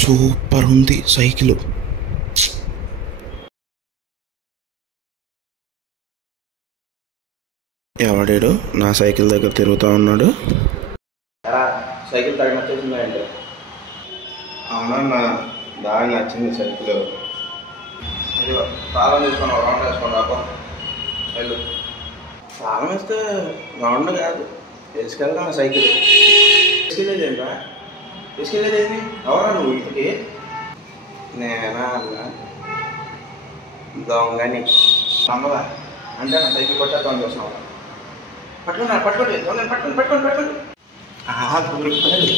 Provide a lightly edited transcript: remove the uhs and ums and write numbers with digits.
Super ఉంది cycle. ఎవడాడు నా సైకిల్ దగ్గర తిరుగుతూ ఉన్నాడు? సైకిల్ తాగి నచ్చేసిందా అంటే? అవునన్నా, బాగా నచ్చింది సైకిల్. తాళం తీసుకున్నావు, రౌండ్ వేసుకోండి అబ్బా. వెళ్ళు. తాళం వేస్తే రౌండ్ కాదు, వేసుకెళ్తాను సైకిల్. వేసుకెళ్ళేది ఏంటా? వేసుకెళ్ళేది ఏంటి? ఎవరా నువ్వు ఇంటికి? నేనా అన్నా దొంగని నమ్మదా అంటే నా సైకిల్ కొట్టేద్దామని చూస్తున్నావు. పట్టుకున్నా పట్టుకోండి, పట్టుకోండి పట్టుకోండి పట్టుకోండి. దొరుకుతుంది.